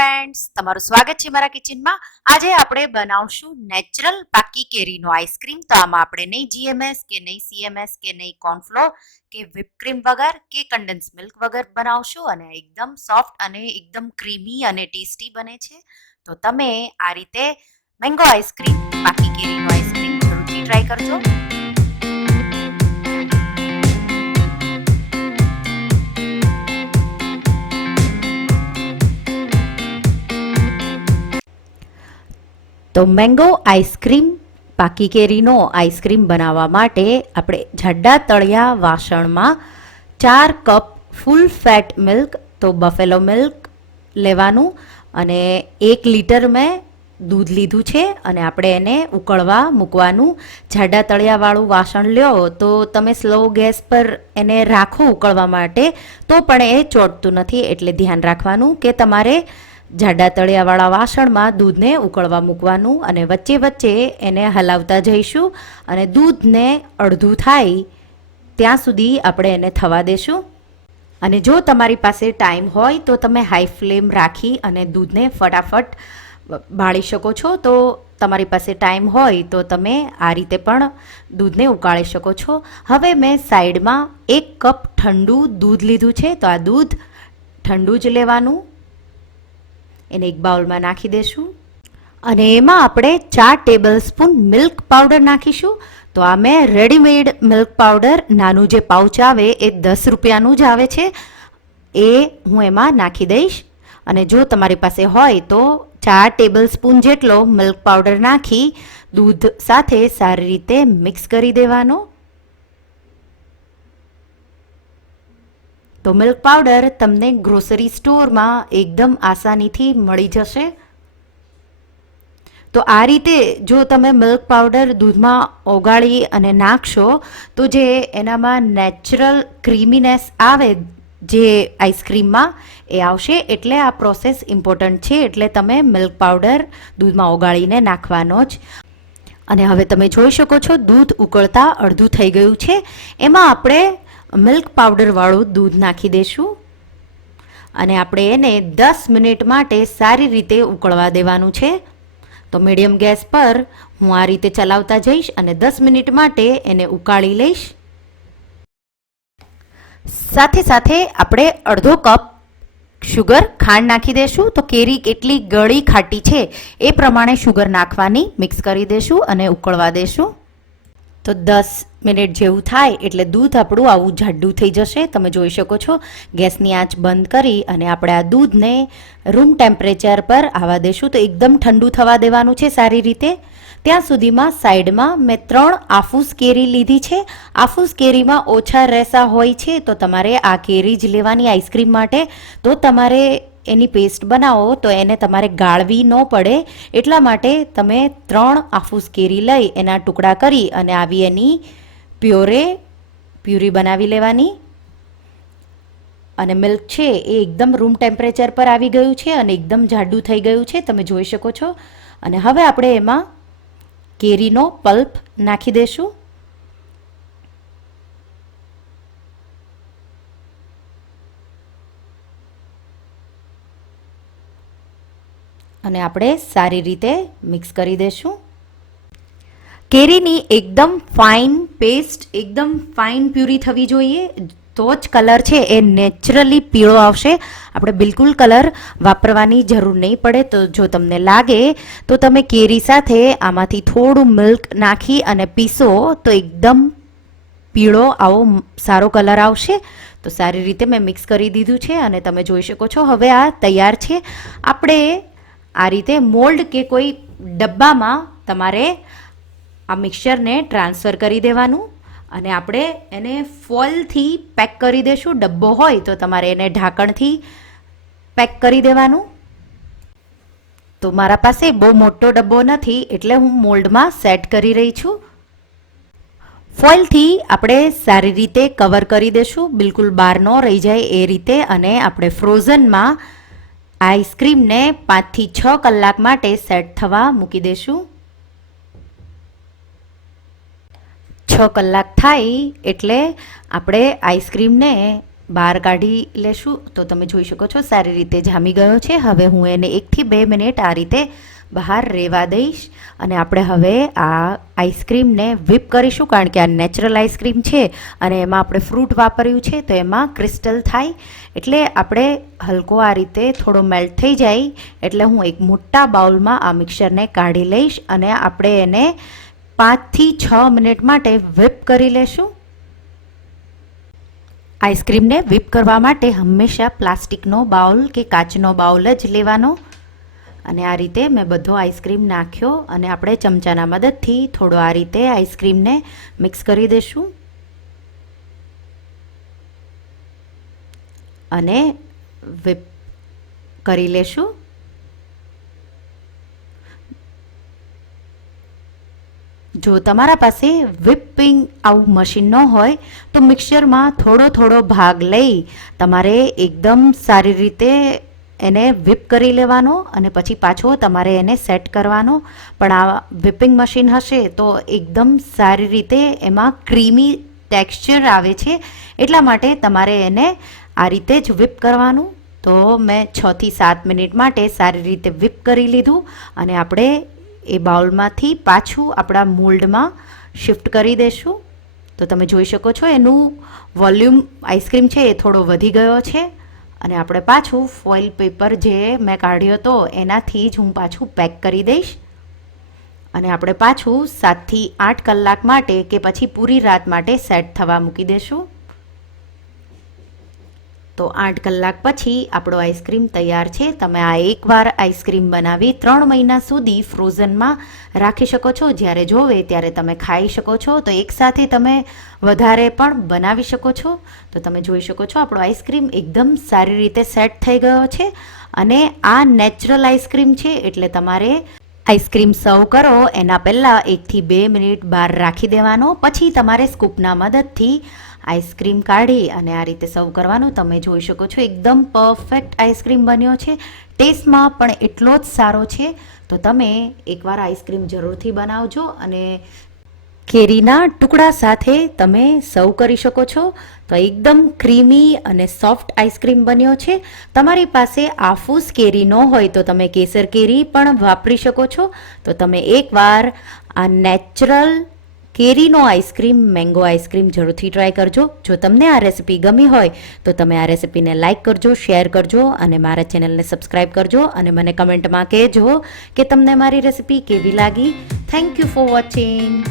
Friends, તમારું સ્વાગત છે મારા કિચનમાં. આજે આપણે બનાવશું નેચરલ પાકી કેરીનો આઈસ્ક્રીમ. તો આમાં આપણે નહીં જીએમએસ કે નહીં સીએમએસ કે નહીં કોર્નફ્લોર કે whipped ક્રીમ વગર કે કન્ડેન્સ મિલ્ક વગર બનાવશું અને એકદમ સોફ્ટ અને એકદમ ક્રીમી અને ટેસ્ટી બને છે. તો તમે આ રીતે મેંગો આઈસ્ક્રીમ, પાકી કેરીનો આઈસ્ક્રીમ જરૂરથી ટ્રાય કરજો. તો મેંગો આઈસ્ક્રીમ, પાકી કેરીનો આઈસ્ક્રીમ બનાવવા માટે આપણે જાડા તળિયા વાસણમાં 4 કપ ફૂલ ફેટ મિલ્ક, તો બફેલો મિલ્ક લેવાનું અને 1 લીટર મેં દૂધ લીધું છે અને આપણે એને ઉકળવા મૂકવાનું. જાડા તળિયાવાળું વાસણ લ્યો તો તમે સ્લો ગેસ પર એને રાખો ઉકળવા માટે, તો પણ એ ચોંટતું નથી. એટલે ધ્યાન રાખવાનું કે તમારે જાડા તળિયાવાળા વાસણમાં દૂધને ઉકળવા મૂકવાનું અને વચ્ચે વચ્ચે એને હલાવતા જઈશું અને દૂધને અડધું થાય ત્યાં સુધી આપણે એને થવા દેશું. અને જો તમારી પાસે ટાઈમ હોય તો તમે હાઈ ફ્લેમ રાખી અને દૂધને ફટાફટ બાળી શકો છો. તો તમારી પાસે ટાઈમ હોય તો તમે આ રીતે પણ દૂધને ઉકાળી શકો છો. હવે મેં સાઈડમાં 1 કપ ઠંડુ દૂધ લીધું છે, તો આ દૂધ ઠંડુ જ લેવાનું. એને એક બાઉલમાં નાખી દેશું અને એમાં આપણે 4 ટેબલ સ્પૂન મિલ્ક પાવડર નાખીશું. તો આ મેં રેડીમેડ મિલ્ક પાવડર, નાનું જે પાઉચ આવે એ 10 રૂપિયાનું જ આવે છે, એ હું એમાં નાખી દઈશ. અને જો તમારી પાસે હોય તો 4 ટેબલ સ્પૂન જેટલો મિલ્ક પાવડર નાખી દૂધ સાથે સારી રીતે મિક્સ કરી દેવાનો. તો મિલ્ક પાવડર તમને ગ્રોસરી સ્ટોરમાં એકદમ આસાનીથી મળી જશે. તો આ રીતે જો તમે મિલ્ક પાવડર દૂધમાં ઓગાળી અને નાખશો તો જે એનામાં નેચરલ ક્રીમીનેસ આવે જે આઈસ્ક્રીમમાં એ આવશે. એટલે આ પ્રોસેસ ઇમ્પોર્ટન્ટ છે, એટલે તમે મિલ્ક પાવડર દૂધમાં ઓગાળીને નાખવાનો જ. અને હવે તમે જોઈ શકો છો દૂધ ઉકળતા અડધું થઈ ગયું છે. એમાં આપણે મિલ્ક પાવડરવાળું દૂધ નાખી દઈશું અને આપણે એને 10 મિનિટ માટે સારી રીતે ઉકળવા દેવાનું છે. તો મીડિયમ ગેસ પર હું આ રીતે ચલાવતા જઈશ અને 10 મિનિટ માટે એને ઉકાળી લઈશ. સાથે સાથે આપણે અડધો કપ શુગર, ખાંડ નાખી દઈશું. તો કેરી કેટલી ગળી ખાટી છે એ પ્રમાણે શુગર નાખવાની, મિક્સ કરી દઈશું અને ઉકળવા દઈશું. તો 10 મિનિટ જેવું થાય એટલે દૂધ આપણું આવું જાડું થઈ જશે. તમે જોઈ શકો છો. ગેસની આંચ બંધ કરી અને આપણે આ દૂધને રૂમ ટેમ્પરેચર પર આવવા દઈશું. તો એકદમ ઠંડુ થવા દેવાનું છે સારી રીતે. ત્યાં સુધીમાં સાઈડમાં મેં 3 આફૂસ કેરી લીધી છે. આફૂસ કેરીમાં ઓછા રેસા હોય છે, તો તમારે આ કેરી જ લેવાની આઈસ્ક્રીમ માટે. તો તમારે એની પેસ્ટ બનાવો તો એને તમારે ગાળવી ન પડે, એટલા માટે તમે 3 આફૂસ કેરી લઈ એના ટુકડા કરી અને આવી એની પ્યુરી બનાવી લેવાની. અને મિલ્ક છે એ એકદમ રૂમ ટેમ્પરેચર પર આવી ગયું છે અને એકદમ જાડું થઈ ગયું છે, તમે જોઈ શકો છો. અને હવે આપણે એમાં કેરીનો પલ્પ નાખી દઈશું અને આપણે સારી રીતે મિક્સ કરી દઈશું. કેરીની એકદમ ફાઇન પેસ્ટ, એકદમ ફાઇન પ્યુરી થવી જોઈએ, તો જ કલર છે એ નેચરલી પીળો આવશે. આપણે બિલકુલ કલર વાપરવાની જરૂર નહીં પડે. તો જો તમને લાગે તો તમે કેરી સાથે આમાંથી થોડું મિલ્ક નાખી અને પીસો તો એકદમ પીળો આવો સારો કલર આવશે. તો સારી રીતે મેં મિક્સ કરી દીધું છે અને તમે જોઈ શકો છો હવે આ તૈયાર છે. આપણે આ રીતે મોલ્ડ કે કોઈ ડબ્બામાં તમારે આ મિક્સચરને ટ્રાન્સફર કરી દેવાનું અને આપણે એને ફોઇલથી પેક કરી દઈશું. ડબ્બો હોય તો તમારે એને ઢાંકણથી પેક કરી દેવાનું. તો મારા પાસે બહુ મોટો ડબ્બો નથી એટલે હું મોલ્ડમાં સેટ કરી રહી છું. ફોઇલથી આપણે સારી રીતે કવર કરી દઈશું, બિલકુલ બહાર ન રહી જાય એ રીતે. અને આપણે ફ્રોઝનમાં આઈસ્ક્રીમને 5 થી 6 કલાક માટે સેટ થવા મૂકી દઈશું. 6 કલાક થાય એટલે આપણે આઈસ્ક્રીમને બહાર કાઢી લેશું. તો તમે જોઈ શકો છો સારી રીતે જામી ગયો છે. હવે હું એને 1 થી 2 મિનિટ આ રીતે બહાર રહેવા દઈશ અને આપણે હવે આ આઈસ્ક્રીમને whip કરીશું, કારણ કે આ નેચરલ આઈસ્ક્રીમ છે અને એમાં આપણે ફ્રૂટ વાપર્યું છે, તો એમાં ક્રિસ્ટલ થાય. એટલે આપણે હલકો આ રીતે થોડો મેલ્ટ થઈ જાય એટલે હું એક મોટા બાઉલમાં આ મિક્સરને કાઢી લઈશ અને આપણે એને 5 થી 6 મિનિટ માટે whip કરી લેશું. આઈસ્ક્રીમને whip કરવા માટે હંમેશા પ્લાસ્ટિકનો બાઉલ કે કાચનો બાઉલ જ લેવાનો. અને આ રીતે મેં બધો આઈસ્ક્રીમ નાખ્યો અને આપણે ચમચાના મદદથી થોડો આ રીતે આઈસ્ક્રીમને મિક્સ કરી દઈશું અને whip કરી લેશું. જો તમારા પાસે whipping આવું મશીન ન હોય તો મિક્સરમાં થોડો ભાગ લઈ તમારે એકદમ સારી રીતે એને whip કરી લેવાનો અને પછી પાછો તમારે એને સેટ કરવાનો. પણ આ whipping મશીન હશે તો એકદમ સારી રીતે એમાં ક્રીમી ટેક્સચર આવે છે, એટલા માટે તમારે એને આ રીતે જ whip કરવાનું. તો મેં 6 થી 7 મિનિટ માટે સારી રીતે whip કરી લીધું અને આપણે એ બાઉલમાંથી પાછું આપણા મોલ્ડમાં શિફ્ટ કરી દઈશું. તો તમે જોઈ શકો છો એનું વોલ્યુમ આઈસ્ક્રીમ છે એ થોડો વધી ગયો છે અને આપણે પાછું ફોઇલ પેપર જે મેં કાઢ્યો હતો એનાથી જ હું પાછું પેક કરી દઈશ અને આપણે પાછું 7 થી 8 કલાક માટે કે પછી પૂરી રાત માટે સેટ થવા મૂકી દઈશું. તો 8 કલાક પછી આપણો આઈસ્ક્રીમ તૈયાર છે. તમે આ એકવાર આઈસ્ક્રીમ બનાવી 3 મહિના સુધી ફ્રોઝનમાં રાખી શકો છો. જ્યારે જોવે ત્યારે તમે ખાઈ શકો છો. તો એકસાથે તમે વધારે પણ બનાવી શકો છો. તો તમે જોઈ શકો છો આપણો આઈસ્ક્રીમ એકદમ સારી રીતે સેટ થઈ ગયો છે અને આ નેચરલ આઈસ્ક્રીમ છે એટલે તમારે આઈસ્ક્રીમ સર્વ કરો એના પહેલાં 1 થી 2 મિનિટ બહાર રાખી દેવાનો. પછી તમારે સ્કૂપના મદદથી આઈસ્ક્રીમ કાઢી અને આ રીતે સર્વ કરવાનું. તમે જોઈ શકો છો એકદમ પરફેક્ટ આઈસ્ક્રીમ બન્યો છે. ટેસ્ટમાં પણ એટલો જ સારો છે. તો તમે એકવાર આઈસ્ક્રીમ જરૂરથી બનાવજો અને કેરીના ટુકડા સાથે તમે સર્વ કરી શકો છો. તો એકદમ ક્રીમી અને સોફ્ટ આઈસ્ક્રીમ બન્યો છે. તમારી પાસે આફૂસ કેરી ન હોય તો તમે કેસર કેરી પણ વાપરી શકો છો. તો તમે એકવાર આ નેચરલ કેરીનો આઈસ્ક્રીમ મેંગો આઈસ્ક્રીમ જરૂરથી ટ્રાય કરજો. જો તમને આ રેસિપી ગમી હોય તો તમે આ રેસિપીને લાઇક કરજો, શેર કરજો અને મારા ચેનલને સબસ્ક્રાઈબ કરજો અને મને કમેન્ટમાં કહેજો કે તમને મારી રેસિપી કેવી લાગી. Thank you for watching.